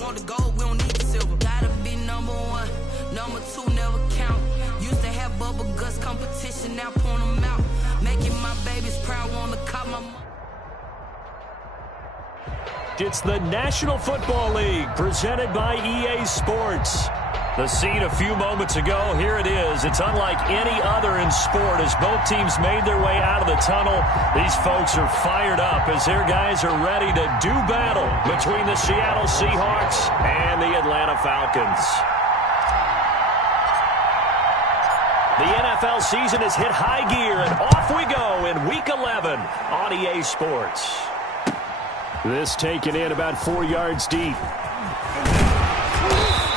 want the gold, we don't need the silver. Gotta be number one, number two never count. Used to have bubble guts competition, now point them out. Making my babies proud, wanna cop my... It's the National Football League presented by EA Sports. The scene a few moments ago, here it is. It's unlike any other in sport as both teams made their way out of the tunnel. These folks are fired up as their guys are ready to do battle between the Seattle Seahawks and the Atlanta Falcons. The NFL season has hit high gear, and off we go in Week 11 on EA Sports. This taken in about 4 yards deep.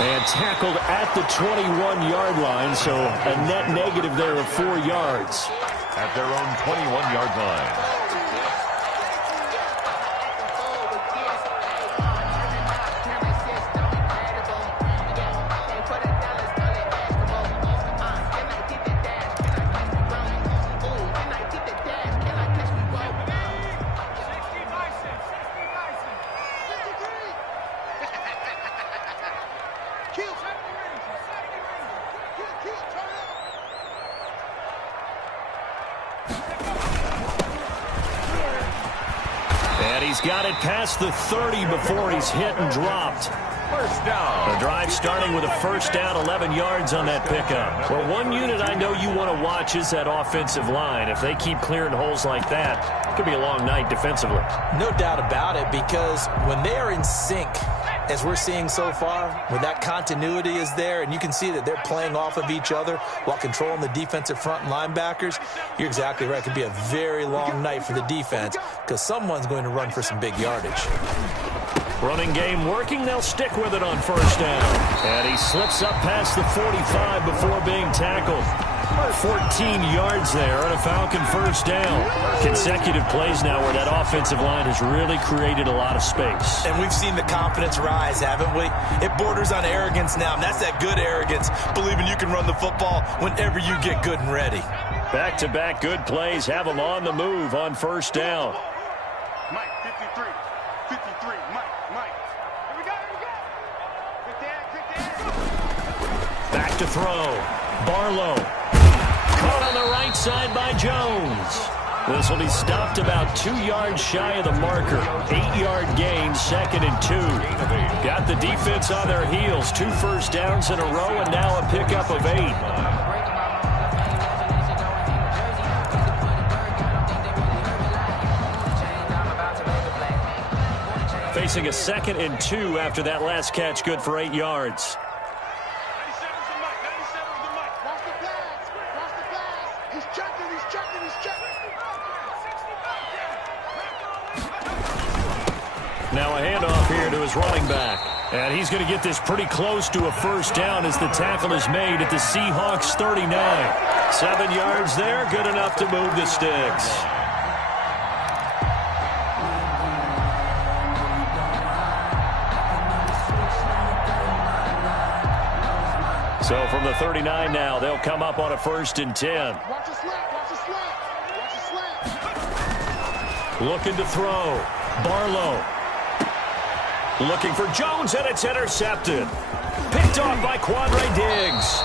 And tackled at the 21-yard line, so a net negative there of 4 yards. At their own 21-yard line. He's got it past the 30 before he's hit and dropped. First down. The drive starting with a first down, 11 yards on that pickup. Well, one unit I know you want to watch is that offensive line. If they keep clearing holes like that, it could be a long night defensively. No doubt about it, because when they are in sync, as we're seeing so far, when that continuity is there and you can see that they're playing off of each other while controlling the defensive front and linebackers, you're exactly right. It could be a very long night for the defense because someone's going to run for some big yardage. Running game working. They'll stick with it on first down. And he slips up past the 45 before being tackled. 14 yards there on a Falcon first down. Consecutive plays now where that offensive line has really created a lot of space. And we've seen the confidence rise, haven't we? It borders on arrogance now, and that's that good arrogance, believing you can run the football whenever you get good and ready. Back-to-back good plays have them on the move on first down. Mike, 53, Mike. Here we go. Back to throw. Barlow. Caught on the right side by Jones. This will be stopped about 2 yards shy of the marker. 8-yard gain, 2nd and 2. Got the defense on their heels. 2 first downs in a row and now a pickup of 8. Facing a 2nd and 2 after that last catch, good for 8 yards. Now a handoff here to his running back. And he's going to get this pretty close to a first down as the tackle is made at the Seahawks 39. 7 yards there, good enough to move the sticks. So from the 39 now, they'll come up on a 1st and 10. Looking to throw. Barlow. Looking for Jones, and it's intercepted. Picked off by Quandre Diggs.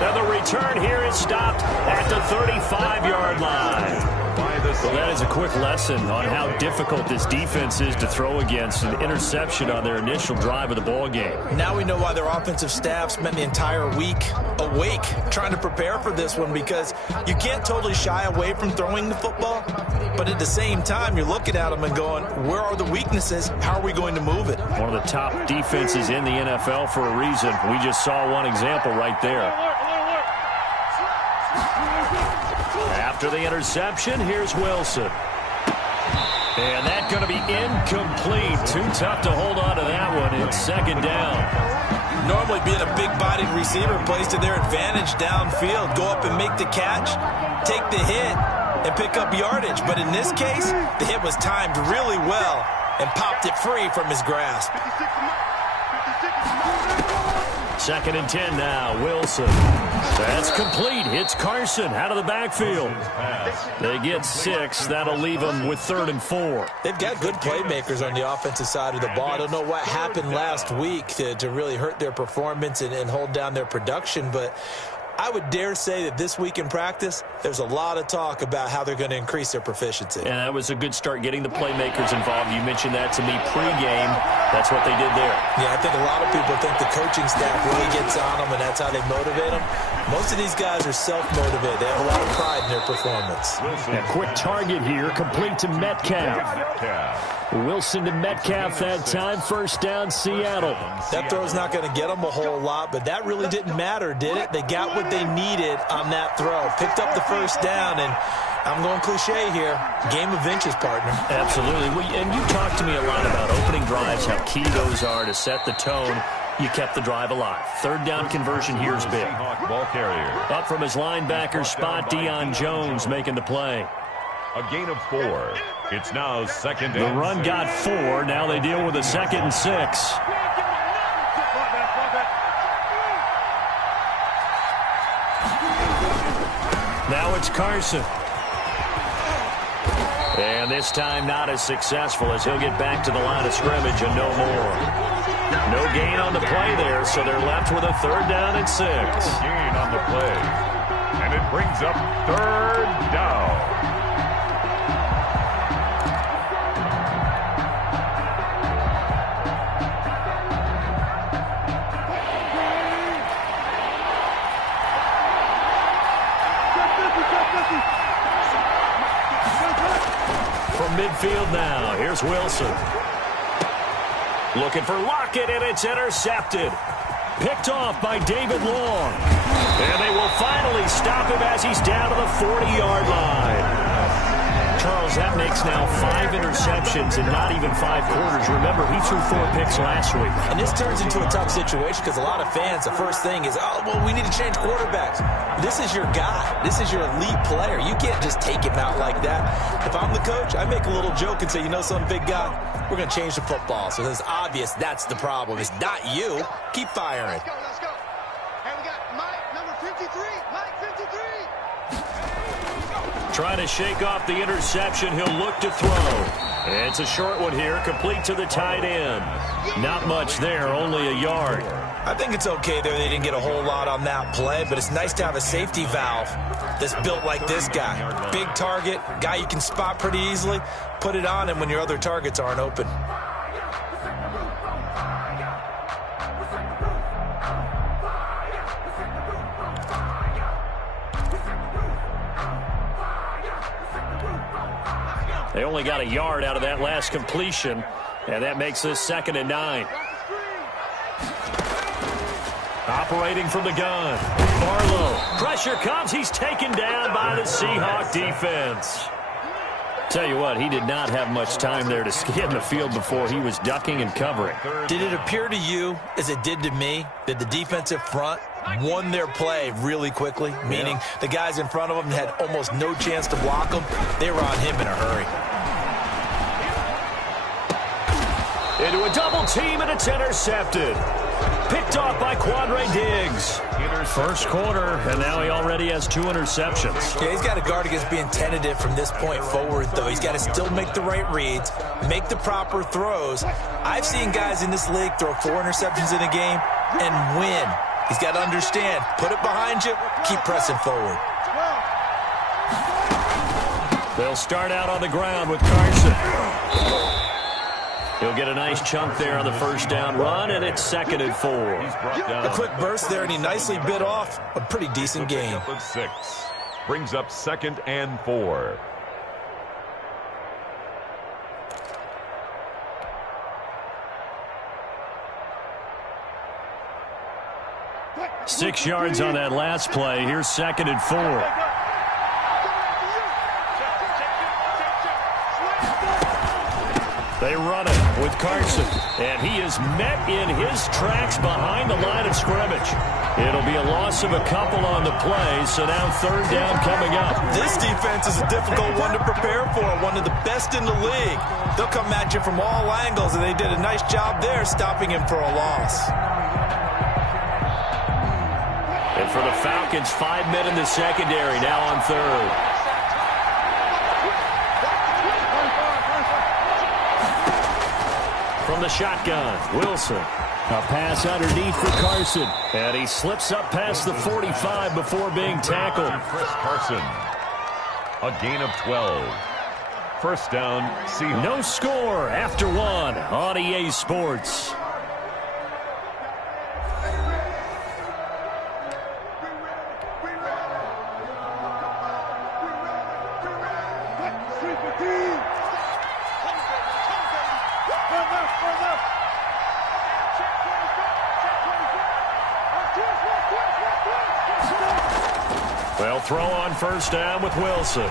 And the return here is stopped at the 35-yard line. Well, that is a quick lesson on how difficult this defense is to throw against. An interception on their initial drive of the ball game. Now we know why their offensive staff spent the entire week awake trying to prepare for this one, because you can't totally shy away from throwing the football, but at the same time you're looking at them and going, where are the weaknesses? How are we going to move it? One of the top defenses in the NFL for a reason. We just saw one example right there. After the interception, here's Wilson. And that's going to be incomplete. Too tough to hold on to that one. It's 2nd down. Normally being a big-bodied receiver plays to their advantage downfield. Go up and make the catch, take the hit, and pick up yardage. But in this case, the hit was timed really well and popped it free from his grasp. 2nd and 10 now. Wilson. That's complete. Hits Carson out of the backfield. They get 6. That'll leave them with 3rd and 4. They've got good playmakers on the offensive side of the ball. I don't know what happened last week to really hurt their performance and hold down their production, but I would dare say that this week in practice, there's a lot of talk about how they're going to increase their proficiency. And that was a good start getting the playmakers involved. You mentioned that to me pregame. That's what they did there. Yeah, I think a lot of people think the coaching staff really gets on them, and that's how they motivate them. Most of these guys are self-motivated. They have a lot of pride in their performance. A quick target here, complete to Metcalf. Wilson to Metcalf that time. 1st down, Seattle. That throw's not going to get them a whole lot, but that really didn't matter, did it? They got what they needed on that throw. Picked up the 1st down, and I'm going cliche here. Game of inches, partner. Absolutely. And you talked to me a lot about opening drives, how key those are to set the tone. You kept the drive alive. 3rd down conversion here is big. Ball carrier. Up from his linebacker spot, Deion Jones making the play. A gain of 4. It's now 2nd and 6. The run got 4. Now they deal with a 2nd and 6. Now it's Carson. And this time not as successful as he'll get back to the line of scrimmage and no more. No gain on the play there, so they're left with a 3rd down and 6. Gain on the play. And it brings up 3rd down. From midfield now, here's Wilson. Looking for Lockett, and it's intercepted. Picked off by David Long. And they will finally stop him as he's down to the 40-yard line. Charles, that makes now 5 interceptions in not even 5 quarters. Remember, he threw 4 picks last week. And this turns into a tough situation because a lot of fans, the first thing is, oh, well, we need to change quarterbacks. This is your guy. This is your elite player. You can't just take him out like that. If I'm the coach, I make a little joke and say, you know something, big guy? We're going to change the football. So it's obvious that's the problem. It's not you. Keep firing. Let's go. And we got Mike, number 53. Mike, 53. Trying to shake off the interception. He'll look to throw. It's a short one here, complete to the tight end. Not much there, only a yard. I think it's okay there. They didn't get a whole lot on that play, but it's nice to have a safety valve that's built like this guy. Big target, guy you can spot pretty easily. Put it on him when your other targets aren't open. They only got a yard out of that last completion, and that makes this 2nd and 9. Operating from the gun, Barlow. Pressure comes. He's taken down by the Seahawk defense. Tell you what, he did not have much time there to scan the field before he was ducking and covering. Did it appear to you, as it did to me, that the defensive front won their play really quickly? Meaning the guys in front of them had almost no chance to block them. They were on him in a hurry. Into a double team, and it's intercepted. Picked off by Quandre Diggs. First quarter, and now he already has 2 interceptions. Yeah, he's got to guard against being tentative from this point forward, though. He's got to still make the right reads, make the proper throws. I've seen guys in this league throw 4 interceptions in a game and win. He's got to understand, put it behind you, keep pressing forward. They'll start out on the ground with Carson. He'll get a nice chunk there on the 1st down run, and it's 2nd and 4. A quick burst there, and he nicely bit off a pretty decent gain. 6 brings up 2nd and 4. Six yards on that last play. Here's 2nd and 4. They run it with Carson, and he is met in his tracks behind the line of scrimmage. It'll be a loss of a couple on the play, so now 3rd down coming up. This defense is a difficult one to prepare for, one of the best in the league. They'll come at you from all angles, and they did a nice job there stopping him for a loss. for the Falcons. 5 men in the secondary, now on third. From the shotgun, Wilson. A pass underneath for Carson. And he slips up past the 45 before being tackled. Chris Carson. A gain of 12. First down, Seahawks. No score after one on EA Sports. Well, throw on first down with Wilson. And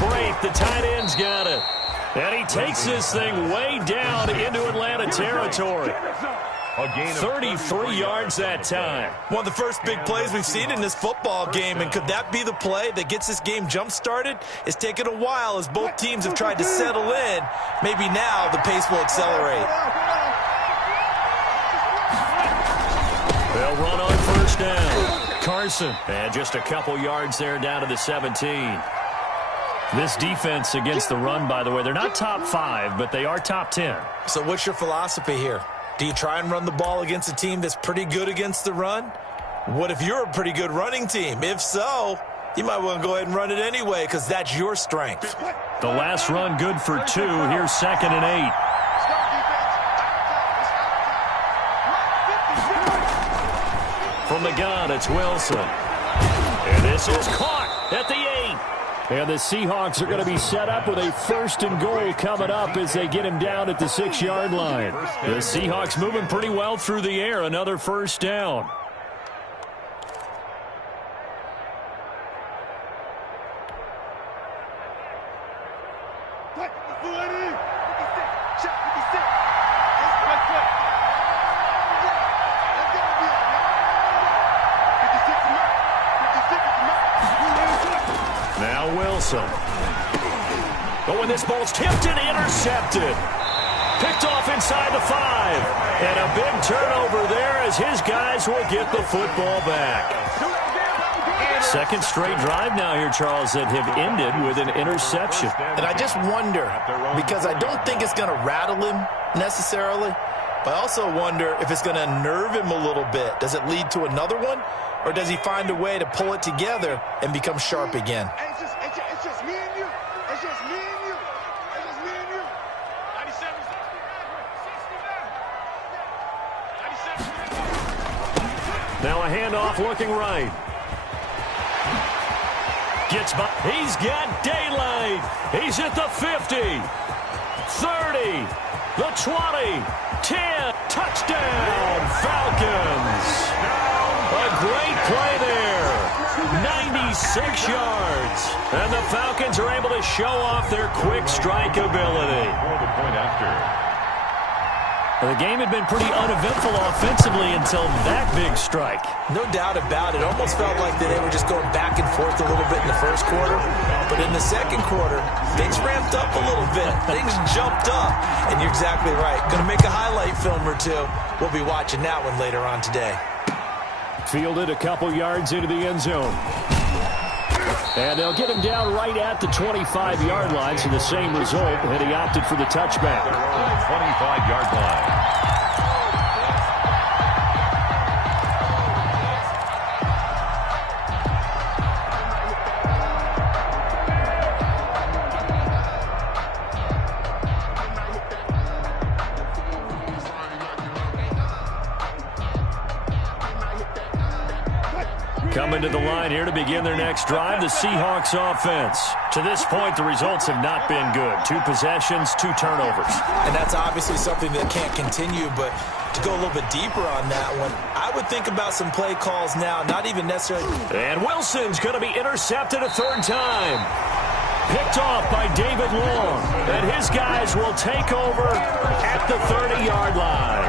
Brate, the tight end's got it. And he takes this thing way down into Atlanta territory. 33 yards that time. One of the first big plays we've seen in this football game, and could that be the play that gets this game jump-started? It's taken a while as both teams have tried to settle in. Maybe now the pace will accelerate. They'll run on first down. Carson, and just a couple yards there down to the 17. This defense against the run, by the way, they're not top 5, but they are top 10. So what's your philosophy here? Do you try and run the ball against a team that's pretty good against the run? What if you're a pretty good running team? If so, you might want to go ahead and run it anyway because that's your strength. The last run good for 2. Here's 2nd and 8. From the gun, it's Wilson. And this is caught at the 8. And the Seahawks are going to be set up with a 1st and goal coming up as they get him down at the 6-yard line. The Seahawks moving pretty well through the air. Another first down. Now Wilson. Oh, and this ball's tipped and intercepted. Picked off inside the 5. And a big turnover there as his guys will get the football back. Second straight drive now here, Charles, that have ended with an interception. And I just wonder, because I don't think it's going to rattle him necessarily, but I also wonder if it's going to unnerve him a little bit. Does it lead to another one? Or does he find a way to pull it together and become sharp again? It's just me and you. It's just me and you. It's just me and you. 97, 69. Now a handoff looking right. Gets by. He's got daylight. He's at the 50. 30. The 20. 10. Touchdown, Falcons. A great play there. 96 yards. And the Falcons are able to show off their quick strike ability. For the point after. The game had been pretty uneventful offensively until that big strike. No doubt about it. Almost felt like they were just going back and forth a little bit in the first quarter. But in the second quarter, things ramped up a little bit. Things jumped up. And you're exactly right. Going to make a highlight film or two. We'll be watching that one later on today. Fielded a couple yards into the end zone. And they'll get him down right at the 25-yard line, so the same result, and he opted for the touchback. 25-yard line. Coming to the line here to begin their next drive, the Seahawks offense. To this point, the results have not been good. 2 possessions, 2 turnovers. And that's obviously something that can't continue, but to go a little bit deeper on that one, I would think about some play calls now, not even necessarily. And Wilson's going to be intercepted a 3rd time. Picked off by David Long. And his guys will take over at the 30-yard line.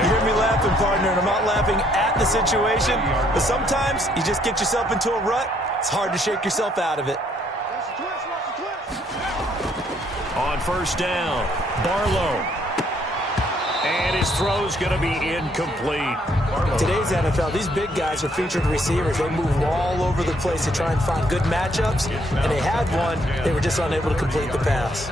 You hear me laughing, partner, and I'm not laughing at the situation, but sometimes you just get yourself into a rut. It's hard to shake yourself out of it. On first down, Barlow. And his throw's going to be incomplete. Today's NFL, these big guys are featured receivers. They move all over the place to try and find good matchups, and they had one. They were just unable to complete the pass.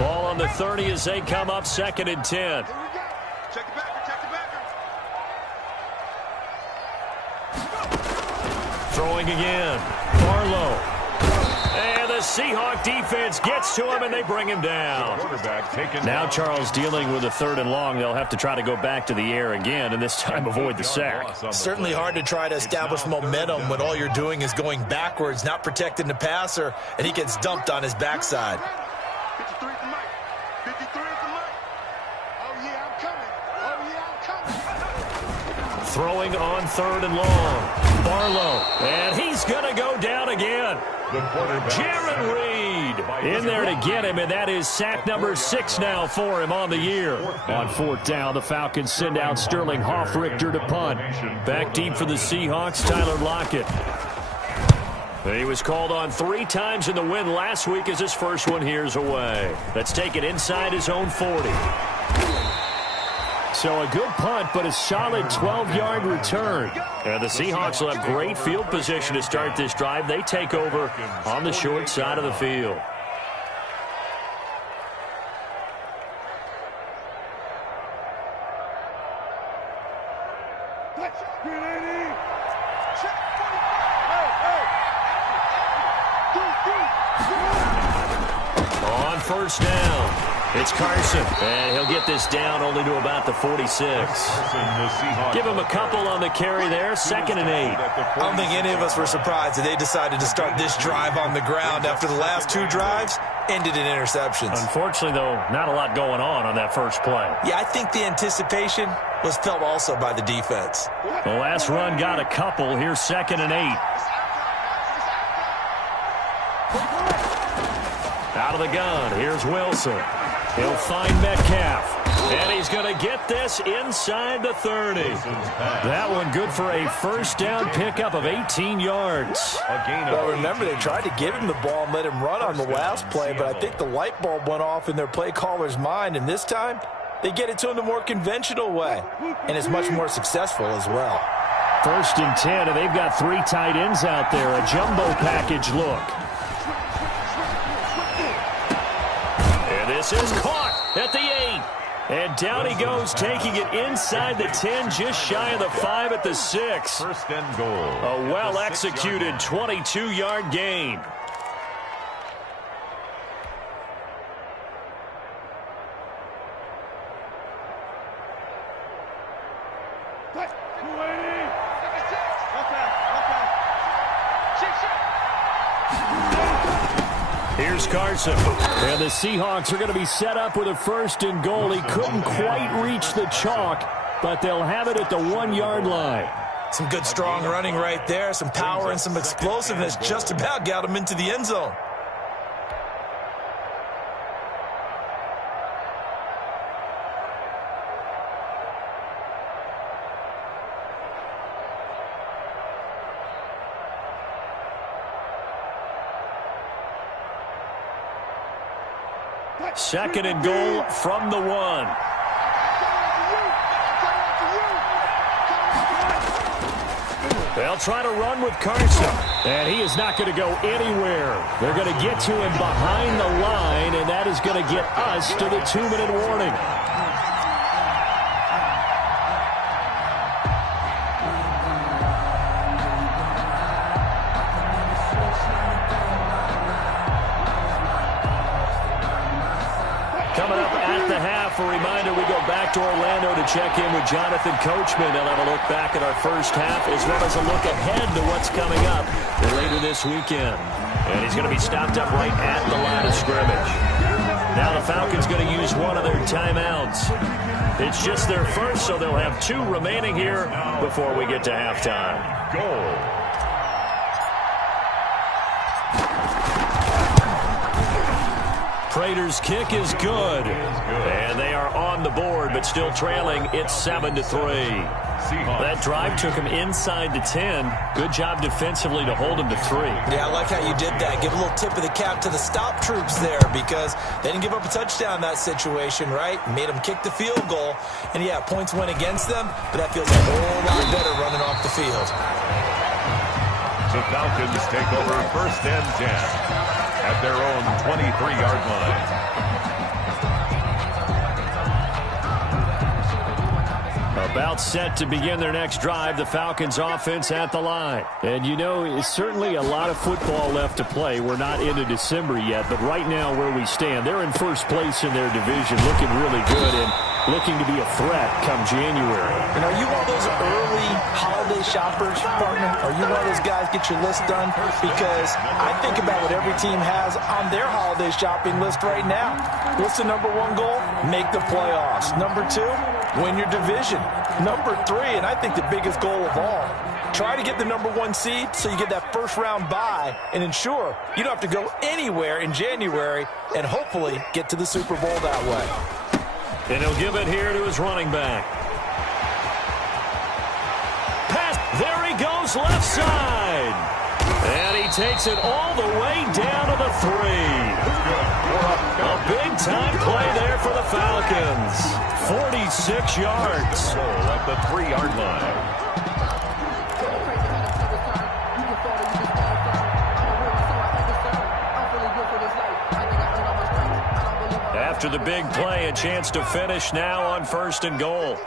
Ball on the 30 as they come up 2nd and 10. Check the backer, check the backer. Throwing again. Barlow. And the Seahawk defense gets to him, and they bring him down. Now Charles dealing with a 3rd and long. They'll have to try to go back to the air again, and this time avoid the sack. Certainly hard to try to establish momentum when all you're doing is going backwards, not protecting the passer, and he gets dumped on his backside. 53 for Mike. 53 for Mike. Oh, yeah, I'm coming. Oh, yeah, I'm coming. Throwing on 3rd and long. Barlow. And he's going to go down again. Jaron Reed in there to get him, and that is sack number 6 now for him on the year. On 4th down, the Falcons send out Sterling Hoffrichter to punt. Back deep for the Seahawks, Tyler Lockett. He was called on 3 times in the win last week as his first one here's away. Let's take it inside his own 40. So a good punt, but a solid 12-yard return. And the Seahawks will have great field position to start this drive. They take over on the short side of the field. On 1st down, it's Carson, and he'll get this down only to about the 46. Give him a couple on the carry there, 2nd and 8. I don't think any of us were surprised that they decided to start this drive on the ground after the last 2 drives ended in interceptions. Unfortunately, though, not a lot going on that first play. Yeah, I think the anticipation was felt also by the defense. The last run got a couple. Here's 2nd and 8. Out of the gun, here's Wilson. He'll find Metcalf. And he's going to get this inside the 30. That one good for a 1st down pickup of 18 yards. Well, remember, they tried to give him the ball and let him run on the last play, but I think the light bulb went off in their play caller's mind, and this time they get it to him the more conventional way, and it's much more successful as well. 1st and 10, and they've got 3 tight ends out there. A jumbo package look. This is caught at the 8. And down he goes, taking it inside the 10, just shy of the 5 at the 6. 1st and goal. A well-executed 22-yard gain. Here's Carson. And the Seahawks are going to be set up with a 1st and goal. He couldn't quite reach the chalk, but they'll have it at the 1-yard line. Some good, strong running right there. Some power and some explosiveness just about got him into the end zone. Second and goal from the 1. They'll try to run with Carson, and he is not going to go anywhere. They're going to get to him behind the line, and that is going to get us to the 2-minute warning. Coming up at the half, a reminder, we go back to Orlando to check in with Jonathan Coachman. They'll have a look back at our first half as well as a look ahead to what's coming up later this weekend. And he's going to be stopped up right at the line of scrimmage. Now the Falcons going to use one of their timeouts. It's just their first, so they'll have 2 remaining here before we get to halftime. Goal. Prater's kick is good. And they are on the board, but still trailing. It's 7-3. Seahawks. That drive took him inside the 10. Good job defensively to hold him to 3. Yeah, I like how you did that. Give a little tip of the cap to the stop troops there because they didn't give up a touchdown in that situation, right? Made them kick the field goal. And, yeah, points went against them, but that feels a whole lot better running off the field. The Falcons take over 1st and 10 at their own 23-yard line. About set to begin their next drive, the Falcons offense at the line. And you know, it's certainly a lot of football left to play. We're not into December yet, but right now where we stand, they're in first place in their division, looking really good and looking to be a threat come January. And are you one of those early holiday shoppers, partner? Are you one of those guys get your list done? Because I think about what every team has on their holiday shopping list right now. What's the number 1 goal? Make the playoffs. Number 2, win your division. Number 3, and I think the biggest goal of all, try to get the number 1 seed so you get that first-round bye and ensure you don't have to go anywhere in January and hopefully get to the Super Bowl that way. And he'll give it here to his running back. Pass. There he goes left side. And he takes it all the way down to the 3. A big-time play there for the Falcons. 46 yards. At the 3-yard line. After the big play, a chance to finish now on 1st and goal.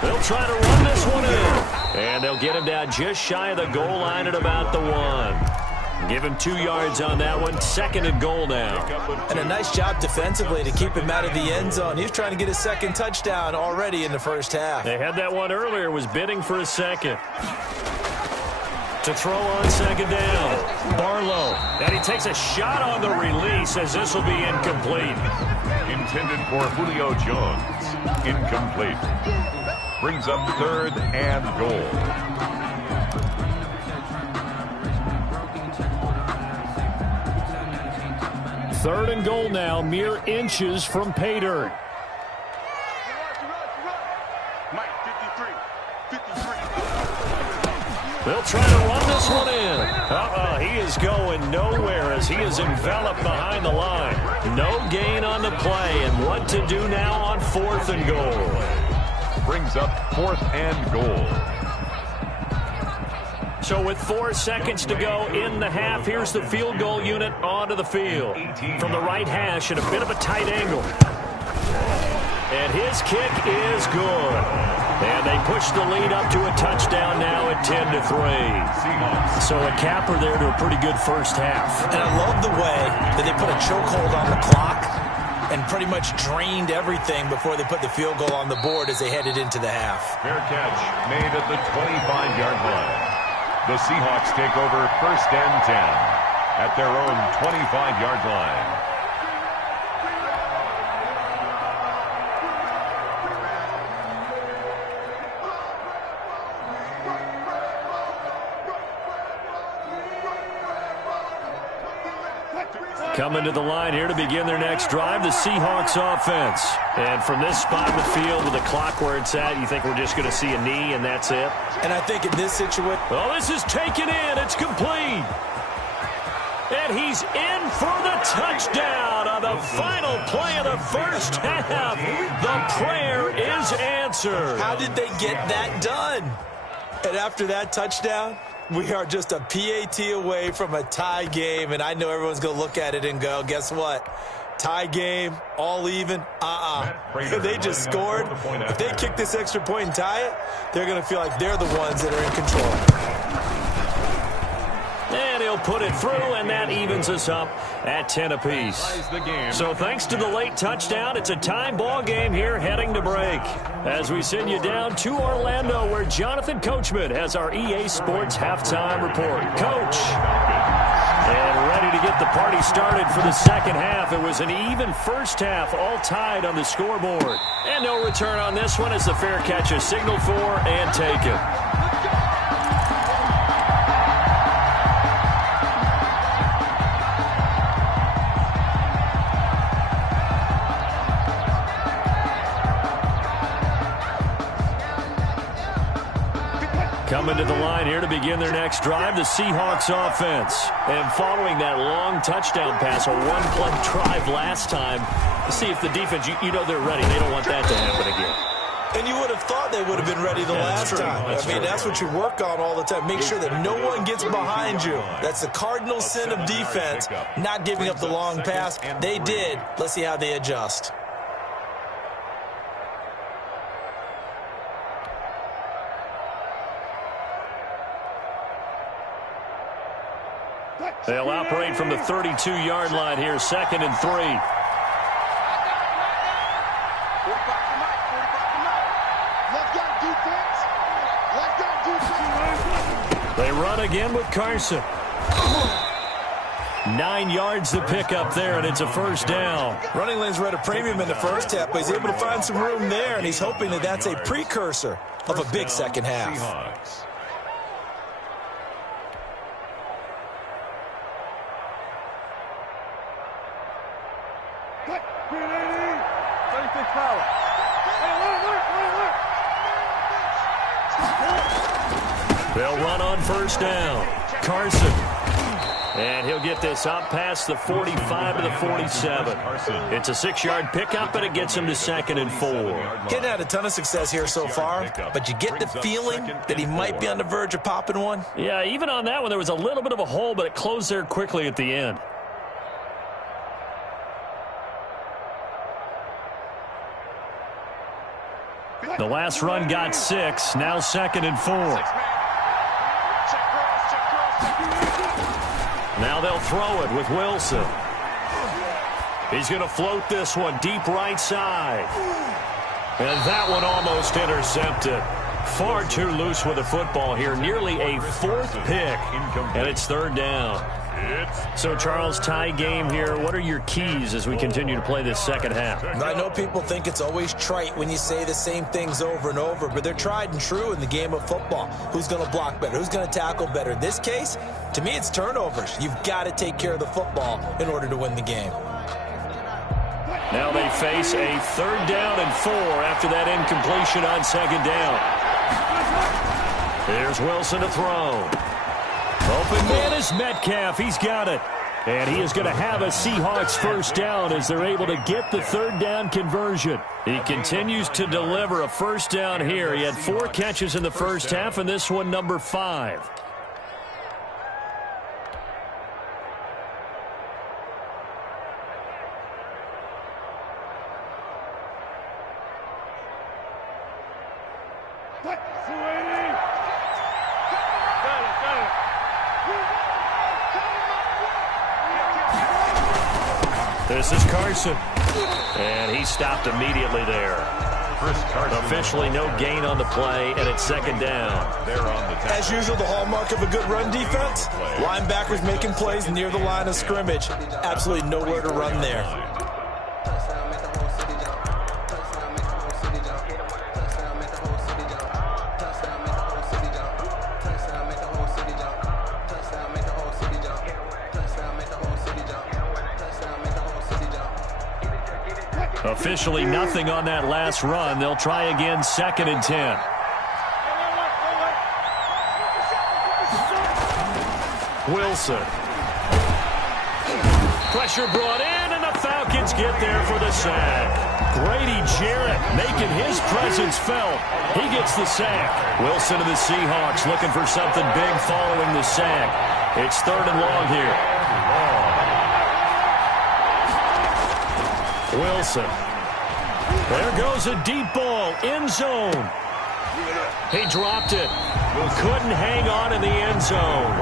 They'll try to run this one in. And they'll get him down just shy of the goal line at about the 1. Give him 2 yards on that one. 2nd and goal now. And a nice job defensively to keep him out of the end zone. He was trying to get his 2nd touchdown already in the first half. They had that one earlier, was bidding for a 2nd. To throw on 2nd down. Barlow. And he takes a shot on the release as this will be incomplete. Intended for Julio Jones. Incomplete. Brings up 3rd and goal. Third and goal now, mere inches from pay dirt. Mike, 53. They'll try to run this one in. He is going nowhere as he is enveloped behind the line. No gain on the play, and what to do now on 4th and goal. Brings up 4th and goal. So with 4 seconds to go in the half, here's the field goal unit onto the field. From the right hash at a bit of a tight angle. And his kick is good. And they push the lead up to a touchdown now at 10-3. So a capper there to a pretty good first half. And I love the way that they put a chokehold on the clock and pretty much drained everything before they put the field goal on the board as they headed into the half. Fair catch made at the 25-yard line. The Seahawks take over 1st and 10 at their own 25-yard line. Coming to the line here to begin their next drive, the Seahawks offense. And from this spot in the field with the clock where it's at, you think we're just going to see a knee and that's it? And I think in this situation... Well, this is taken in. It's complete. And he's in for the touchdown on the final play of the first half. The prayer is answered. How did they get that done? And after that touchdown, we are just a PAT away from a tie game, and I know everyone's going to look at it and go, guess what? Tie game, all even, They just scored. If they kick this extra point and tie it, they're going to feel like they're the ones that are in control. And he'll put it through, and that evens us up at 10 apiece. So thanks to the late touchdown, it's a tie ball game here heading to break. As we send you down to Orlando, where Jonathan Coachman has our EA Sports halftime report. Coach. And ready to get the party started for the second half. It was an even first half, all tied on the scoreboard. And no return on this one as the fair catch is signaled for and taken. Coming to the line here to begin their next drive, the Seahawks offense. And following that long touchdown pass, a one-play drive last time, to see if the defense, you know they're ready. They don't want that to happen again. And you would have thought they would have been ready the last time. That's what you work on all the time. Make sure that no one gets behind you. That's the cardinal sin of defense, not giving up the long pass. They did. Let's see how they adjust. They'll operate from the 32-yard line here, 2nd and 3. They run again with Carson. 9 yards to pick up there, and it's a first down. Running lanes were at a premium in the first half, but he's able to find some room there, and he's hoping that that's a precursor of a big second half. Seahawks. They'll run on first down. Carson. And he'll get this up past the 45 to the 47. It's a 6-yard pickup, and it gets him to 2nd and 4. Getting had a ton of success here so far, but you get the feeling that he might be on the verge of popping one. Yeah, even on that one, there was a little bit of a hole, but it closed there quickly at the end. The last run got 6, now 2nd and 4. Now they'll throw it with Wilson. He's going to float this one deep right side. And that one almost intercepted. Far too loose with the football here. Nearly a 4th pick. And it's 3rd down. So, Charles, tie game here. What are your keys as we continue to play this second half? I know people think it's always trite when you say the same things over and over, but they're tried and true in the game of football. Who's going to block better? Who's going to tackle better? In this case, to me, it's turnovers. You've got to take care of the football in order to win the game. Now they face a 3rd down and 4 after that incompletion on 2nd down. Here's Wilson to throw. Open man is Metcalf. He's got it. And he is going to have a Seahawks first down as they're able to get the 3rd down conversion. He continues to deliver a first down here. He had 4 catches in the first half, and this one number 5. This is Carson. And he stopped immediately there. Officially no gain on the play, and it's 2nd down. As usual, the hallmark of a good run defense, linebackers making plays near the line of scrimmage. Absolutely nowhere to run there. Officially nothing on that last run. They'll try again, 2nd and 10. Wilson. Pressure brought in, and the Falcons get there for the sack. Grady Jarrett making his presence felt. He gets the sack. Wilson to the Seahawks looking for something big following the sack. It's 3rd and long here. Wilson. There goes a deep ball, end zone. He dropped it. Couldn't hang on in the end zone.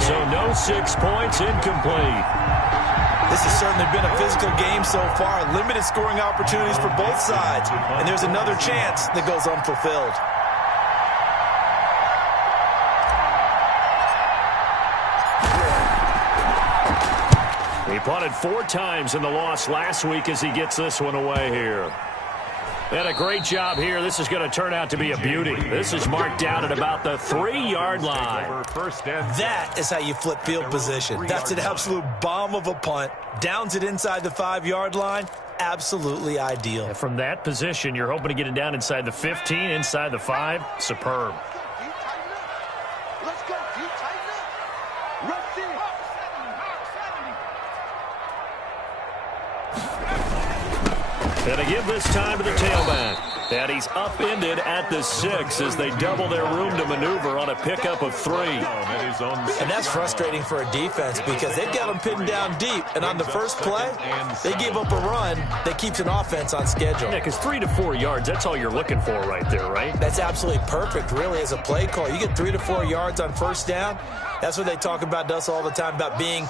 So no 6 points, incomplete. This has certainly been a physical game so far. Limited scoring opportunities for both sides. And there's another chance that goes unfulfilled. He punted 4 times in the loss last week as he gets this one away here. And a great job here. This is going to turn out to be a beauty. This is marked down at about the 3-yard line. That is how you flip field position. That's an absolute bomb of a punt. Downs it inside the 5-yard line. Absolutely ideal. And from that position, you're hoping to get it down inside the 15, inside the 5. Superb. And they give this time to the tailback. And he's upended at the 6 as they double their room to maneuver on a pickup of 3. And that's frustrating for a defense because they've got them pinned down deep. And on the first play, they give up a run that keeps an offense on schedule. Yeah, because 3 to 4 yards, that's all you're looking for right there, right? That's absolutely perfect, really, as a play call. You get 3 to 4 yards on first down. That's what they talk about to us all the time, about being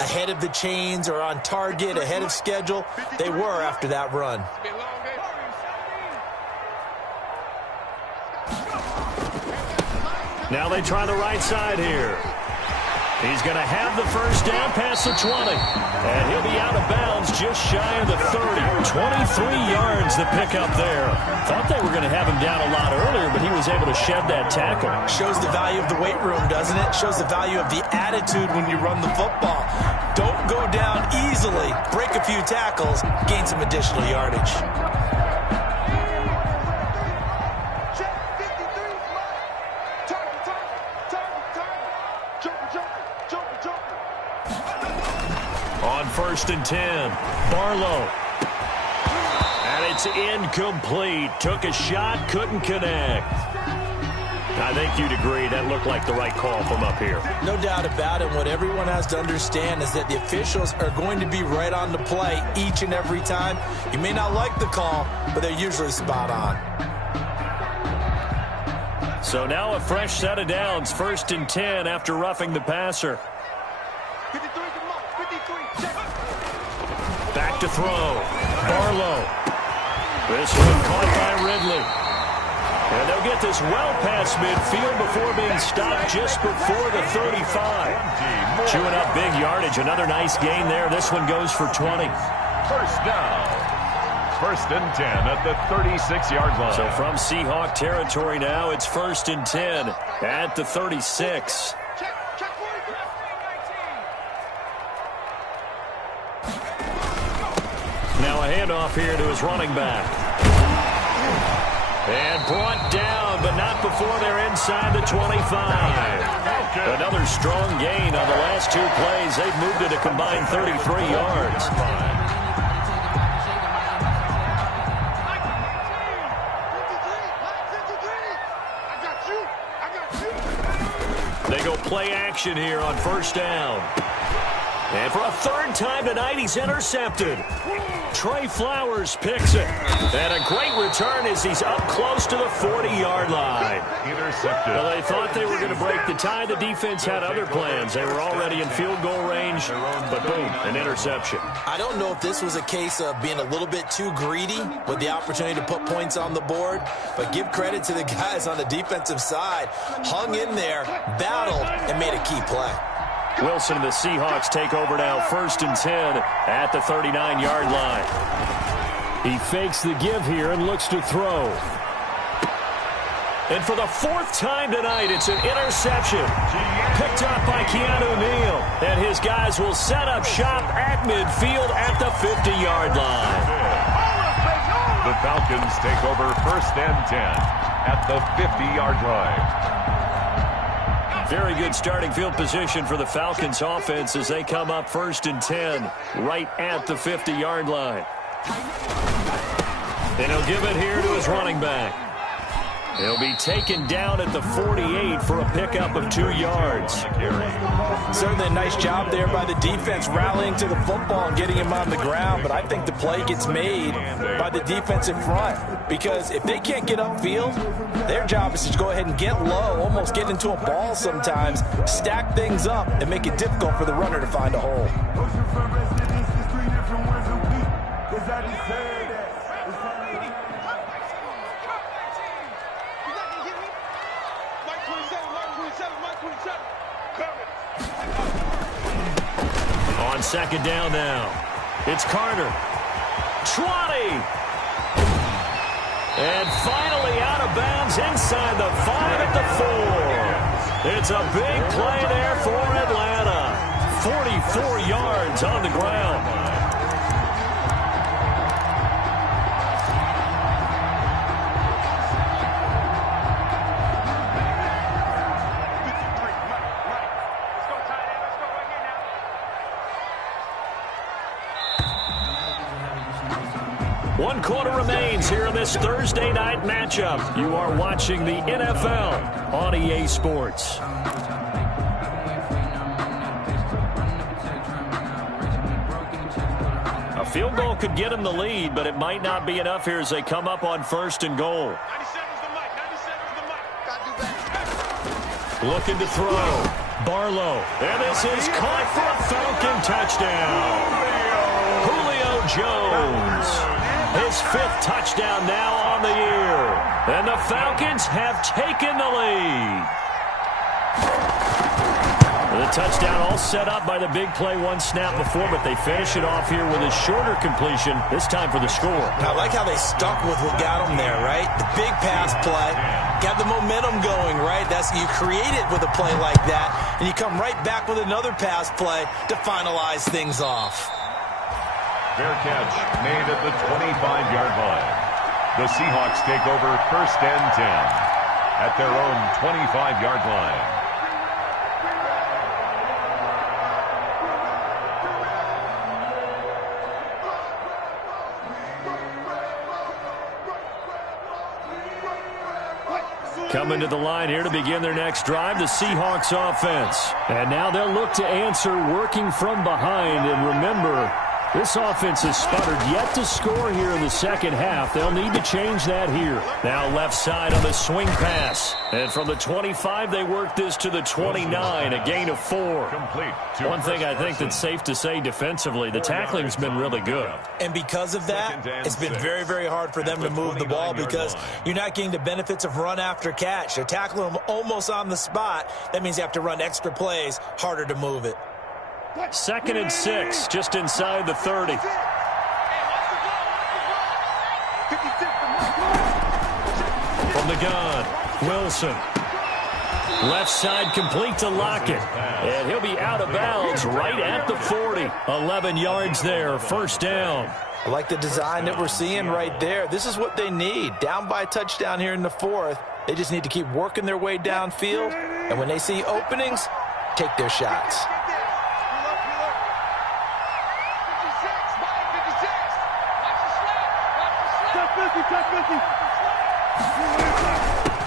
ahead of the chains or on target, ahead of schedule. They were after that run. Now they try the right side here. He's going to have the first down past the 20. And he'll be out of bounds just shy of the 30. 23 yards the pickup there. Thought they were going to have him down a lot earlier, but he was able to shed that tackle. Shows the value of the weight room, doesn't it? Shows the value of the attitude when you run the football. Don't go down easily. Break a few tackles. Gain some additional yardage. On 1st and 10, Barlow. And it's incomplete. Took a shot, couldn't connect. I think you'd agree that looked like the right call from up here. No doubt about it. What everyone has to understand is that the officials are going to be right on the play each and every time. You may not like the call, but they're usually spot on. So now a fresh set of downs. 1st and 10 after roughing the passer. Back to throw. Barlow. This one caught by Ridley. And they'll get this well past midfield before being stopped just before the 35. Chewing up big yardage. Another nice gain there. This one goes for 20. First down. 1st and 10 at the 36-yard line. So from Seahawk territory now, it's 1st and 10 at the 36. Now a handoff here to his running back. And brought down, but not before they're inside the 25. Another strong gain on the last 2 plays. They've moved it a combined 33 yards. They go play action here on 1st down. And for a 3rd time tonight, he's intercepted. Trey Flowers picks it. And a great return as he's up close to the 40-yard line. Intercepted. Well, they thought they were going to break the tie. The defense had other plans. They were already in field goal range, but boom, an interception. I don't know if this was a case of being a little bit too greedy with the opportunity to put points on the board, but give credit to the guys on the defensive side. Hung in there, battled, and made a key play. Wilson and the Seahawks take over now, 1st and 10 at the 39-yard line. He fakes the give here and looks to throw. And for the 4th time tonight, it's an interception. Picked up by Keanu Neal. And his guys will set up shop at midfield at the 50-yard line. The Falcons take over 1st and 10 at the 50-yard line. Very good starting field position for the Falcons offense as they come up 1st and 10 right at the 50-yard line. And he'll give it here to his running back. He'll be taken down at the 48 for a pickup of 2 yards. Certainly a nice job there by the defense rallying to the football and getting him on the ground, but I think the play gets made by the defensive front because if they can't get upfield, their job is to go ahead and get low, almost get into a ball sometimes, stack things up, and make it difficult for the runner to find a hole. On 2nd down now, it's Carter. 20. And finally out of bounds inside the 5 at the 4. It's a big play there for Atlanta. 44 yards on the ground. 1 quarter remains here in this Thursday night matchup. You are watching the NFL on EA Sports. A field goal could get them the lead, but it might not be enough here as they come up on 1st and goal. 97's the mic. 97's the mic. Gotta do better. Looking to throw. Barlow. And this is caught for a Falcon touchdown. Julio Jones. His 5th touchdown now on the year. And the Falcons have taken the lead. The touchdown all set up by the big play 1 snap before, but they finish it off here with a shorter completion, this time for the score. I like how they stuck with what got them there, right? The big pass play, got the momentum going, right? You create it with a play like that, and you come right back with another pass play to finalize things off. Fair catch made at the 25-yard line. The Seahawks take over 1st and 10 at their own 25-yard line. Coming to the line here to begin their next drive, the Seahawks offense. And now they'll look to answer working from behind. And remember, this offense has sputtered yet to score here in the second half. They'll need to change that here. Now left side on the swing pass. And from the 25, they work this to the 29, a gain of 4. One thing I think that's safe to say defensively, the tackling's been really good. And because of that, it's been very, very hard for them to move the ball because you're not getting the benefits of run after catch. They're tackling them almost on the spot. That means you have to run extra plays, harder to move it. 2nd and 6, just inside the 30. From the gun, Wilson. Left side complete to Lockett. And he'll be out of bounds right at the 40. 11 yards there, 1st down. I like the design that we're seeing right there. This is what they need. Down by a touchdown here in the 4th. They just need to keep working their way downfield. And when they see openings, take their shots.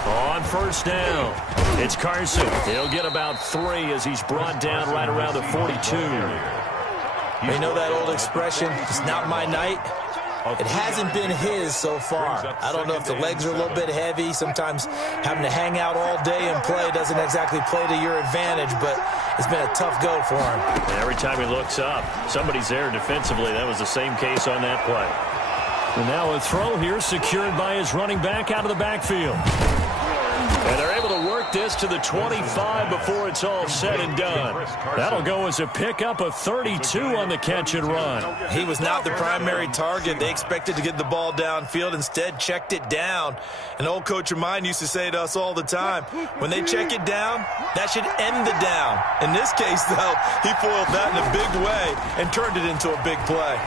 On 1st down, it's Carson. He'll get about 3 as he's brought down right around the 42. You know that old expression, it's not my night? It hasn't been his so far. I don't know if the legs are a little bit heavy. Sometimes having to hang out all day and play doesn't exactly play to your advantage, but it's been a tough go for him. And every time he looks up, somebody's there defensively. That was the same case on that play. And now a throw here secured by his running back out of the backfield. And they're able to work this to the 25 before it's all said and done. That'll go as a pickup of 32 on the catch and run. He was not the primary target. They expected to get the ball downfield. Instead, checked it down. An old coach of mine used to say to us all the time, when they check it down, that should end the down. In this case, though, he foiled that in a big way and turned it into a big play.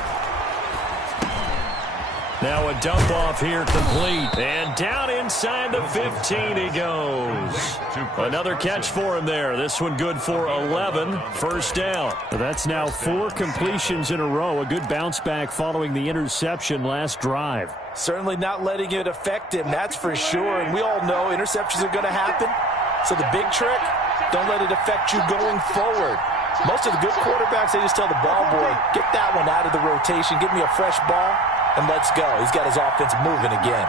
Now a dump off here complete. And down inside the 15 he goes. Another catch for him there. This one good for 11. 1st down. That's now 4 completions in a row. A good bounce back following the interception last drive. Certainly not letting it affect him, that's for sure. And we all know interceptions are going to happen. So the big trick, don't let it affect you going forward. Most of the good quarterbacks, they just tell the ball boy, get that one out of the rotation, give me a fresh ball, and let's go. He's got his offense moving again.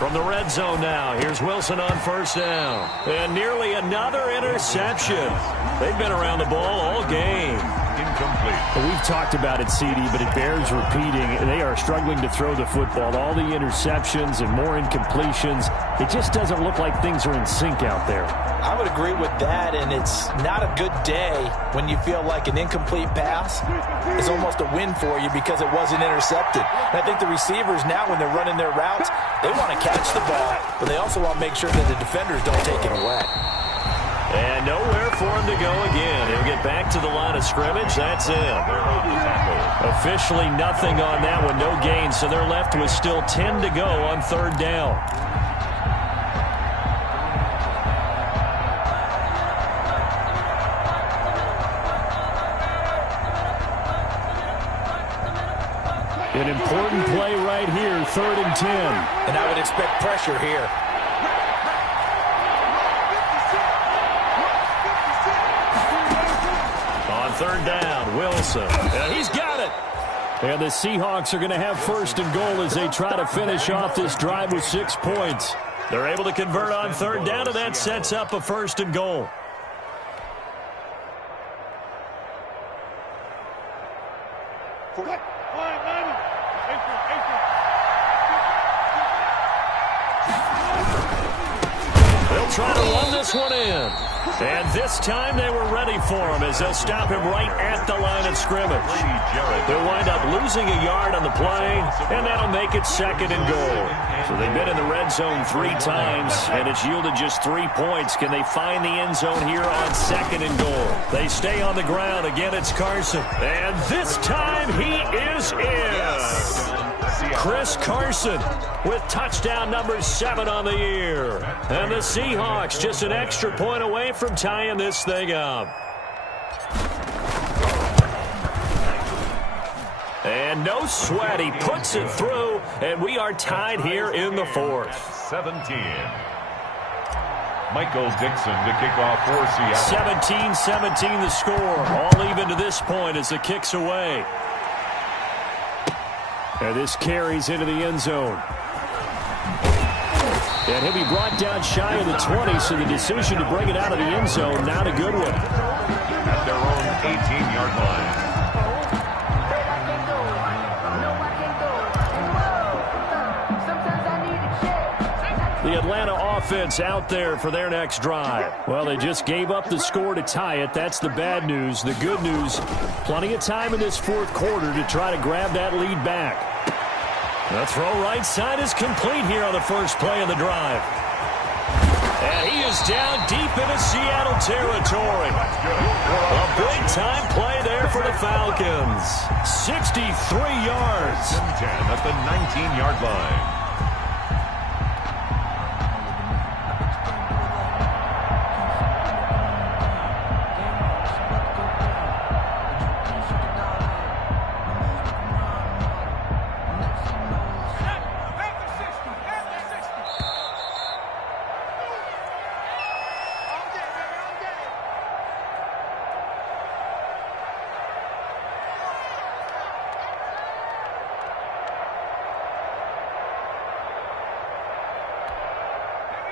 From the red zone now, here's Wilson on 1st down. And nearly another interception. They've been around the ball all game. Incomplete. Well, we've talked about it, CD, but it bears repeating. They are struggling to throw the football. All the interceptions and more incompletions. It just doesn't look like things are in sync out there. I would agree with that, and it's not a good day when you feel like an incomplete pass is almost a win for you because it wasn't intercepted. And I think the receivers now, when they're running their routes, they want to catch the ball, but they also want to make sure that the defenders don't take it away. And nowhere for him to go again. He'll get back to the line of scrimmage. That's it. Officially nothing on that one. No gain. So they're left with still 10 to go on 3rd down. An important play right here, 3rd and 10. And I would expect pressure here. On 3rd down, Wilson. And he's got it. And the Seahawks are going to have 1st and goal as they try to finish off this drive with 6 points. They're able to convert on 3rd down, and that sets up a 1st and goal. They'll try to run this one in. And this time they were ready for him as they'll stop him right at the line of scrimmage. They'll wind up losing a yard on the play, and that'll make it 2nd and goal. So they've been in the red zone 3 times, and it's yielded just 3 points. Can they find the end zone here on 2nd and goal? They stay on the ground. Again, it's Carson. And this time he is in. Chris Carson with touchdown number 7 on the year. And the Seahawks just an extra point away from tying this thing up. And no sweat, he puts it through, and we are tied here in the 4th. 17. Michael Dixon to kick off for Seattle. 17-17 the score. All even to this point as the kick's away. And this carries into the end zone. And he'll be brought down shy of the 20, so the decision to bring it out of the end zone, not a good one. At their own 18-yard line. The Atlanta offense out there for their next drive. Well, they just gave up the score to tie it. That's the bad news. The good news, plenty of time in this 4th quarter to try to grab that lead back. The throw right side is complete here on the first play of the drive. And he is down deep into Seattle territory. A big-time play there for the Falcons. 63 yards. 10 at the 19-yard line.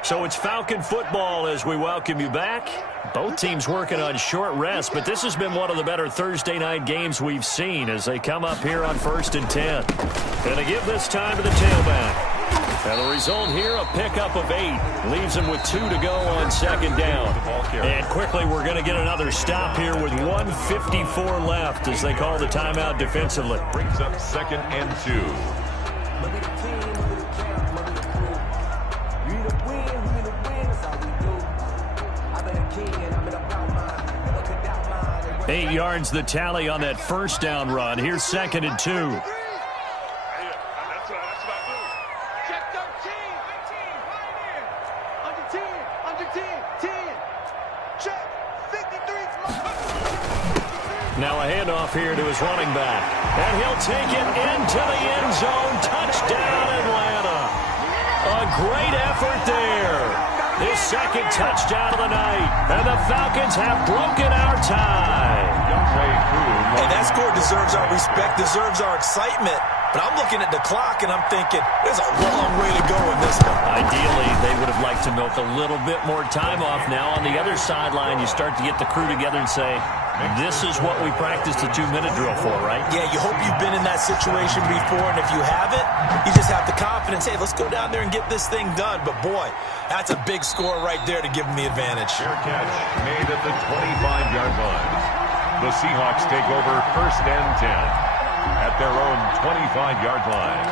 So it's Falcon football as we welcome you back. Both teams working on short rest, but this has been one of the better Thursday night games we've seen as they come up here on 1st and 10. And they give this time to the tailback. And the result here, a pickup of 8. Leaves them with 2 to go on 2nd down. And quickly we're going to get another stop here with 1:54 left as they call the timeout defensively. Brings up 2nd and 2. 8 yards the tally on that 1st down run. Here's 2nd and 2. That's what I do. Check 13. Under 10. Under 10. 10. Check. 53. Now a handoff here to his running back. And he'll take it into the end zone. Touchdown, Atlanta. A great effort there. His 2nd touchdown of the night. And the Falcons have broken our tie. Hey, that score deserves our respect, deserves our excitement. But I'm looking at the clock, and I'm thinking, there's a long way to go in this one. Ideally, they would have liked to milk a little bit more time off. Now, on the other sideline, you start to get the crew together and say, this is what we practiced a 2-minute drill for, right? Yeah, you hope you've been in that situation before, and if you haven't, you just have the confidence, hey, let's go down there and get this thing done. But, boy, that's a big score right there to give them the advantage. Fair catch made at the 25-yard line. The Seahawks take over 1st and 10 at their own 25-yard line.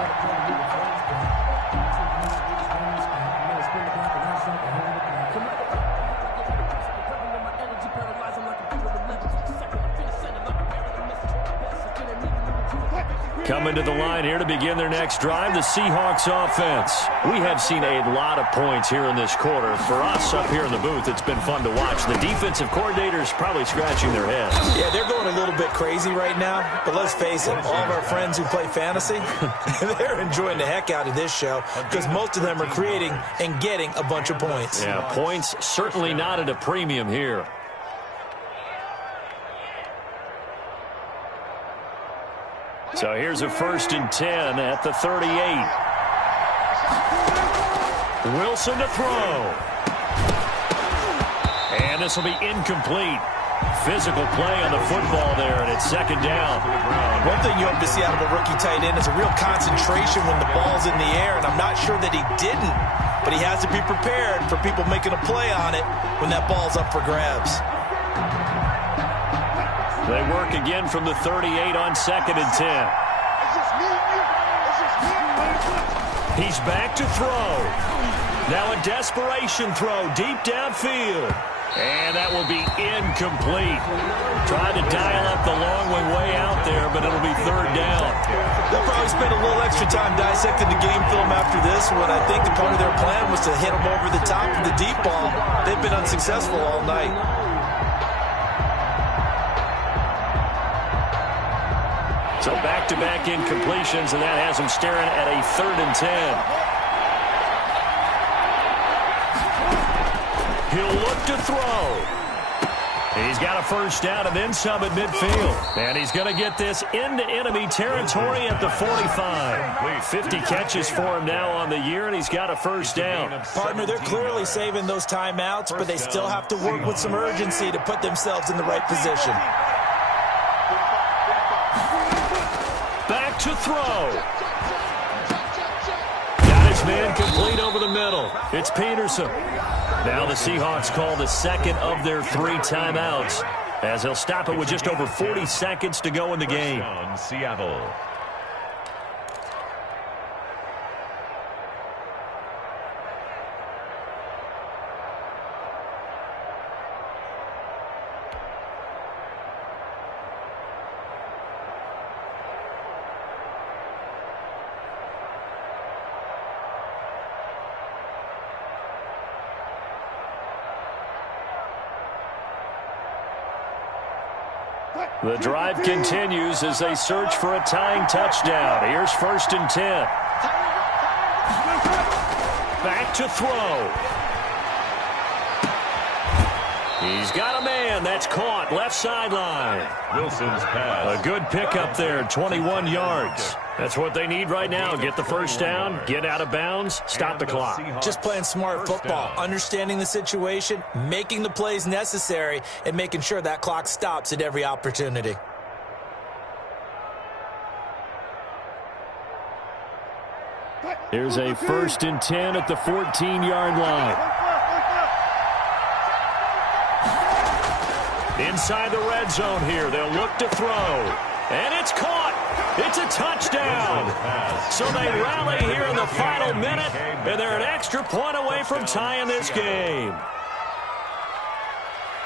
Coming to the line here to begin their next drive, the Seahawks offense. We have seen a lot of points here in this quarter. For us up here in the booth, it's been fun to watch. The defensive coordinators probably scratching their heads. Yeah, they're going a little bit crazy right now. But let's face it, all of our friends who play fantasy, they're enjoying the heck out of this show because most of them are creating and getting a bunch of points. Yeah, points certainly not at a premium here. So here's a 1st and 10 at the 38. Wilson to throw. And this will be incomplete. Physical play on the football there, and it's 2nd down. One thing you hope to see out of a rookie tight end is a real concentration when the ball's in the air, and I'm not sure that he didn't, but he has to be prepared for people making a play on it when that ball's up for grabs. They work again from the 38 on 2nd and 10. He's back to throw. Now a desperation throw deep downfield. And that will be incomplete. Tried to dial up the long way out there, but it'll be 3rd down. They'll probably spend a little extra time dissecting the game film after this one. I think the part of their plan was to hit them over the top of the deep ball. They've been unsuccessful all night. So back-to-back incompletions, and that has him staring at a 3rd and 10. He'll look to throw. He's got a 1st down and then some at midfield. And he's going to get this into enemy territory at the 45. 50 catches for him now on the year, and he's got a 1st down. Partner, they're clearly saving those timeouts, but they still have to work with some urgency to put themselves in the right position. Back to throw. Got his man complete over the middle. It's Peterson. Now the Seahawks call the 2nd of their 3 timeouts as they'll stop it with just over 40 seconds to go in the game. Seattle. The drive continues as they search for a tying touchdown. Here's 1st and 10. Back to throw. He's got a man. That's caught. Left sideline. Wilson's pass. A good pickup there, 21 yards. That's what they need right now. Get the 1st down, get out of bounds, stop the clock. Just playing smart football, understanding the situation, making the plays necessary, and making sure that clock stops at every opportunity. Here's a 1st and 10 at the 14-yard line. Inside the red zone here, they'll look to throw. And it's caught. It's a touchdown. So they rally here in the final minute, and they're an extra point away from tying this game.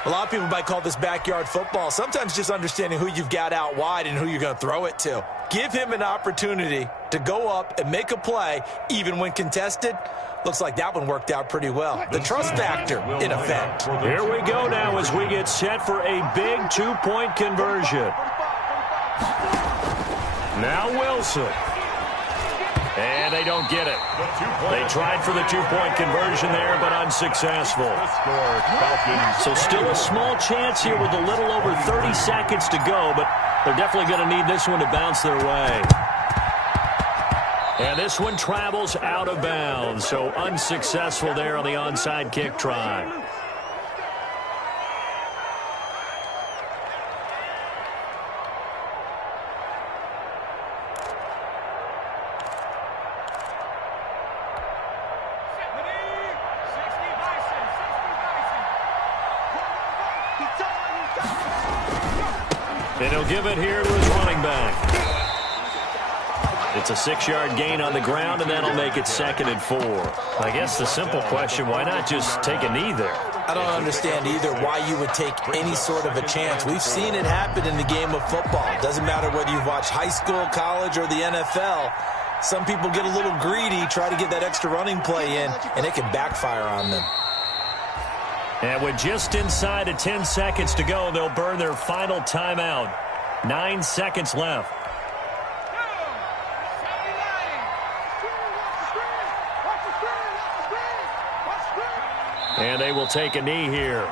A lot of people might call this backyard football. Sometimes just understanding who you've got out wide and who you're going to throw it to. Give him an opportunity to go up and make a play, even when contested. Looks like that one worked out pretty well. The trust factor in effect. Here we go now as we get set for a big 2-point conversion. Now Wilson. And they don't get it. They tried for the 2-point conversion there, but unsuccessful. So still a small chance here with a little over 30 seconds to go, but they're definitely going to need this one to bounce their way. And this one travels out of bounds, so unsuccessful there on the onside kick try. And he'll give it here to his running back. It's a 6-yard gain on the ground, and that'll make it 2nd and 4. I guess the simple question, why not just take a knee there? I don't understand either why you would take any sort of a chance. We've seen it happen in the game of football. It doesn't matter whether you've watched high school, college, or the NFL. Some people get a little greedy, try to get that extra running play in, and it can backfire on them. And with just inside of 10 seconds to go, they'll burn their final timeout. 9 seconds left. And they will take a knee here.